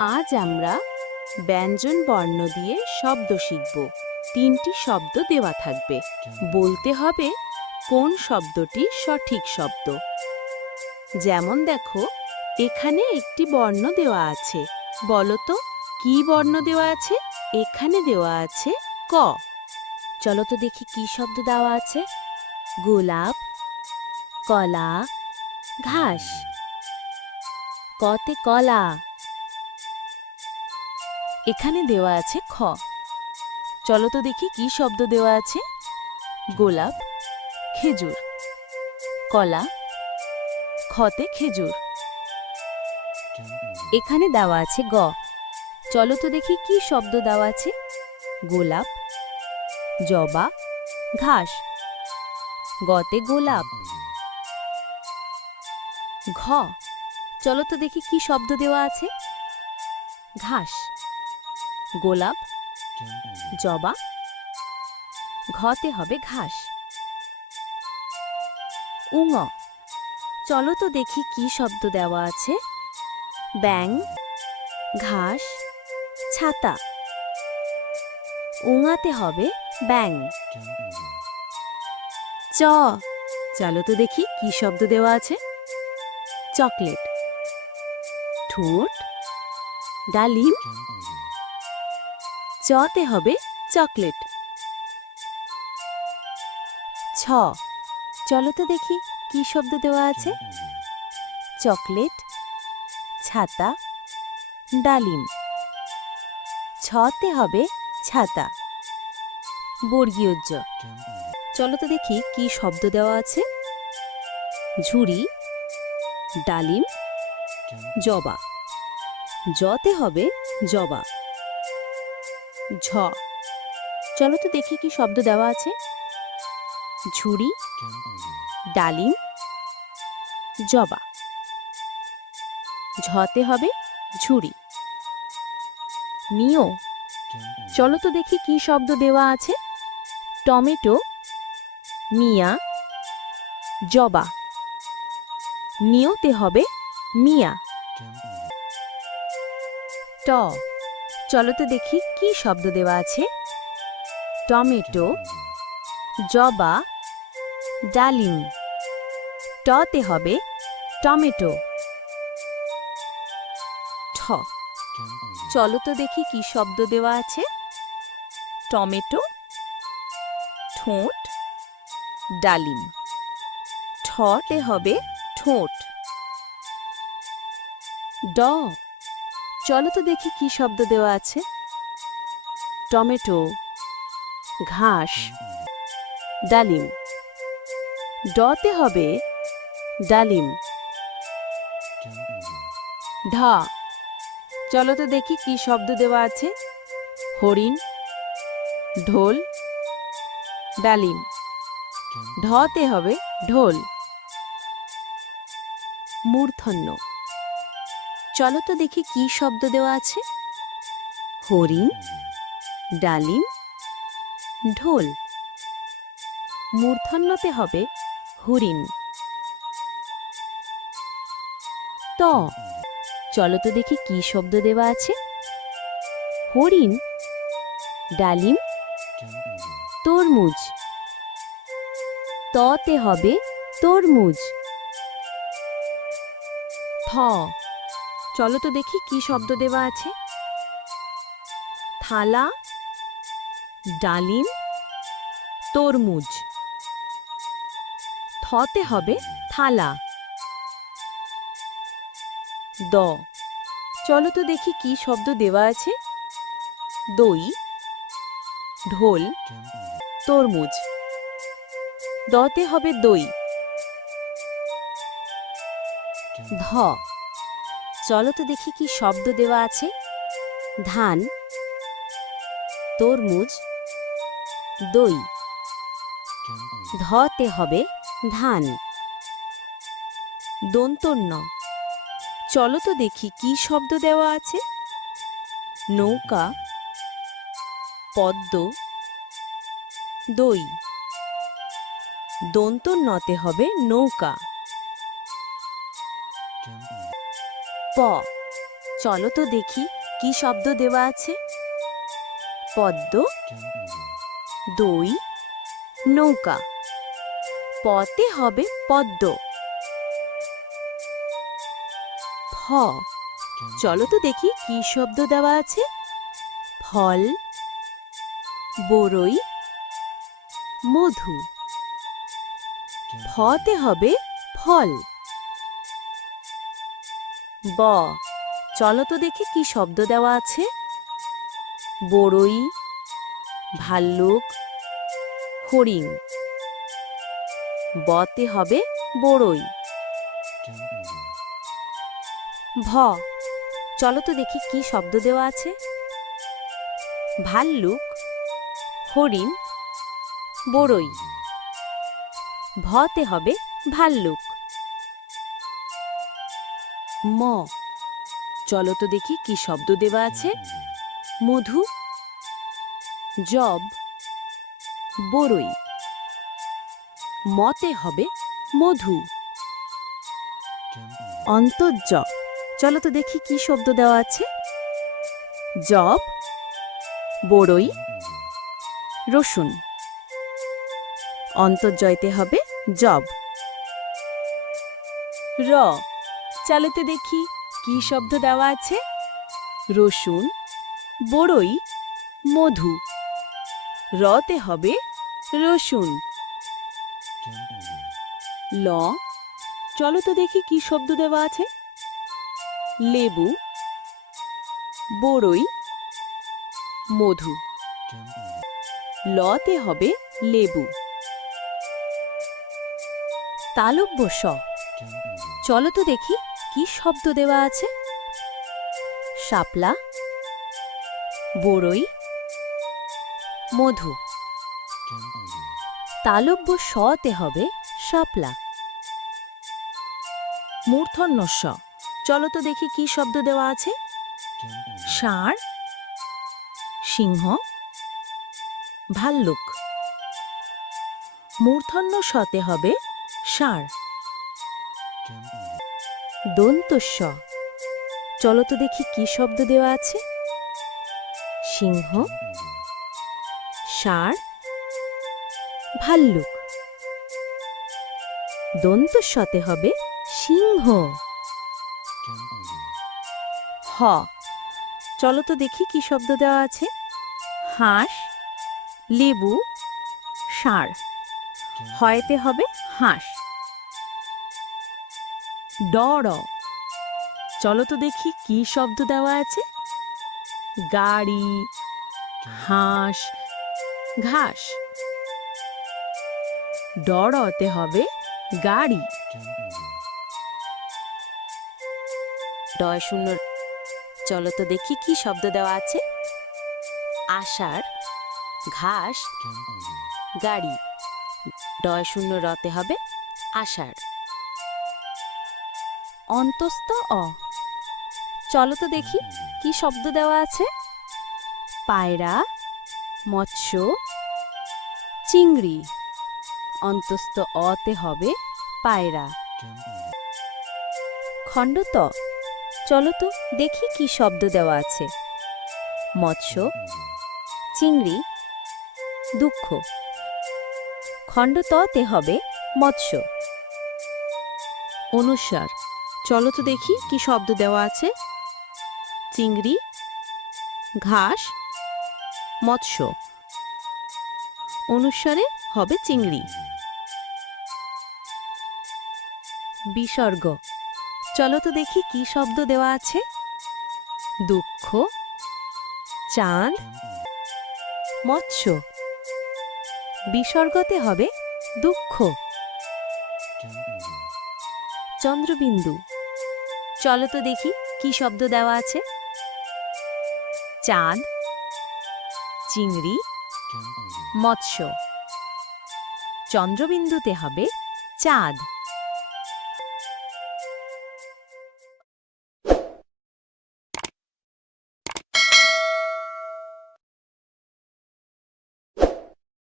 আজ আমরা ব্যঞ্জন বর্ণ দিয়ে শব্দ শিখব। 3টি শব্দ দেওয়া থাকবে, বলতে হবে কোন শব্দটি সঠিক শব্দ। যেমন দেখো, এখানে একটি বর্ণ দেওয়া আছে। বলো তো কি বর্ণ দেওয়া আছে? এখানে দেওয়া আছে ক। চলো তো দেখি কি শব্দ দেওয়া আছে। গোলাপ, কলা, ঘাস। কতে কলা। এখানে দেওয়া আছে খ। চলো তো দেখি কি শব্দ দেওয়া আছে। গোলাপ, খেজুর, কলা, খতে খেজুর। এখানে দেওয়া আছে গ। চলো তো দেখি কি শব্দ দেওয়া আছে। গোলাপ, জবা, ঘাস। গতে গোলাপ। ঘ। চলো তো দেখি কি শব্দ দেওয়া আছে। ঘাস, গোলাপ, জবা। ঘতে হবে ঘাস। উঙ। চলো তো দেখি কি শব্দ দেওয়া আছে। ব্যাঙ, ঘাস, ছাতা। উঙাতে হবে ব্যাঙ। চ। চলো তো দেখি কি শব্দ দেওয়া আছে। চকলেট, ঠোঁট, ডালিম। চতে হবে চকলেট। ছ। চলো তো দেখি কি শব্দ দেওয়া আছে। চকলেট, ছাতা, ডালিম। ছতে হবে ছাতা। বর্গীয় জ। চলো তো দেখি কি শব্দ দেওয়া আছে। ঝুড়ি, ডালিম, জবা। জতে হবে জবা। ঝ। চলো তো দেখি কি শব্দ দেওয়া আছে। ঝুড়ি, ডালিম, জবা। ঝতে হবে ঝুড়ি। নিও। চলো তো দেখি কি শব্দ দেওয়া আছে। টমেটো, মিয়া, জবা। নিওতে হবে মিয়া। ট। চলো তো দেখি কি শব্দ দেওয়া আছে। টমেটো, জবা, ডালিম। টতে হবে টমেটো। ঠ। চলো তো দেখি কি শব্দ দেওয়া আছে। টমেটো, ঠোঁট, ডালিম। ঠতে হবে ঠোঁট। ড। চলো তো দেখি কি শব্দ দেওয়া আছে। টমেটো, ঘাস, ডালিম। ডতে হবে ডালিম। ঢ। চলো তো দেখি কি শব্দ দেওয়া আছে। হরিণ, ঢোল, ডালিম। ঢতে হবে ঢোল। মূর্ধন্য। চলো তো দেখি কি শব্দ দেওয়া আছে। হরিণ, ডালিম, ঢোল। মূর্ধন্যতে হবে হরিণ। ত। চলো তো দেখি কি শব্দ দেওয়া আছে। হরিণ, ডালিম, তরমুজ। ততে হবে তরমুজ। থ। চলো তো দেখি কি শব্দ দেওয়া আছে। থালা, ডালিম, তরমুজ। থতে হবে থালা। দ। চলো তো দেখি কি শব্দ দেওয়া আছে। দই, ঢোল, তরমুজ। দতে হবে দই। ধ। চলো তো দেখি কি শব্দ দেওয়া আছে। ধান, তরমুজ, দই। ধতে হবে ধান। দন্তন্য। চলো তো দেখি কি শব্দ দেওয়া আছে। নৌকা, পদ্ম, দই। দন্তন্যতে হবে নৌকা। প। চলো তো দেখি কি শব্দ দেওয়া আছে। পদ্ম, দই, নৌকা। পতে হবে পদ্ম। ফ, চলো তো দেখি কি শব্দ দেওয়া আছে। ফল, বরই, মধু। ফতে হবে ফল। ব, চলো তো দেখি কি শব্দ দেওয়া আছে। বরই, ভাল্লুক, হরিণ। বতে হবে বরই। ভ, চলো তো দেখি কি শব্দ দেওয়া আছে। ভাল্লুক, হরিণ, বরই। ভতে হবে ভাল্লুক। ম, চলো তো দেখি কি শব্দ দেওয়া আছে। মধু, জব, বরই। মতে হবে মধু। অন্তর্য, চলো তো দেখি কি শব্দ দেওয়া আছে। জব, বরই, রসুন। অন্তর্জয়তে হবে জব। র, চলোতে দেখি কি শব্দ দেওয়া আছে। রসুন, বরই, মধু। রতে হবে রসুন। ল, চলো তো দেখি কি শব্দ দেওয়া আছে। লেবু, বরই, মধু। লতে হবে লেবু। তালব্য স, চলো তো দেখি কি শব্দ দেওয়া আছে। শাপলা, বরই, মধু। তালব্য সতে হবে শাপলা। মূর্ধন্য স, চলো তো দেখি কি শব্দ দেওয়া আছে। ষাঁড়, সিংহ, ভাল্লুক। মূর্ধন্য সতে হবে ষাঁড়। দন্ত স, চলো তো দেখি কি শব্দ দেওয়া আছে। সিংহ, ষাঁড়, ভাল্লুক। দন্ত সতে হবে সিংহ। হ, চলো তো দেখি কি শব্দ দেওয়া আছে। হাঁস, লেবু, ষাঁড়। হয়তে হবে হাঁস। ড র, চলো তো দেখি কি শব্দ দেওয়া আছে। গাড়ি, হাঁস, ঘাস। ডরতে হবে গাড়ি। ডয় শূন্য, চলো তো দেখি কি শব্দ দেওয়া আছে। আষাঢ়, ঘাস, গাড়ি। ডয় শূন্য রতে হবে আষাঢ়। অন্তস্থ অ, চলো তো দেখি কি শব্দ দেওয়া আছে। পায়রা, মৎস্য, চিংড়ি। অন্তস্থ অতে হবে পায়রা। খণ্ডত, চলো তো দেখি কি শব্দ দেওয়া আছে। মৎস্য, চিংড়ি, দুঃখ। খণ্ডততে হবে মৎস্য। অনুস্বার, চলো তো দেখি কি শব্দ দেওয়া আছে। চিংড়ি, ঘাস, মৎস্য। অনুস্বারে হবে চিংড়ি। বিসর্গ, চলো তো দেখি কি শব্দ দেওয়া আছে। দুঃখ, চাঁদ, মৎস্য। বিসর্গতে হবে দুঃখ। চন্দ্রবিন্দু, চলো তো দেখি কি শব্দ দেওয়া আছে। চাঁদ, চিংড়ি, মৎস্য। চন্দ্রবিন্দুতে হবে চাঁদ।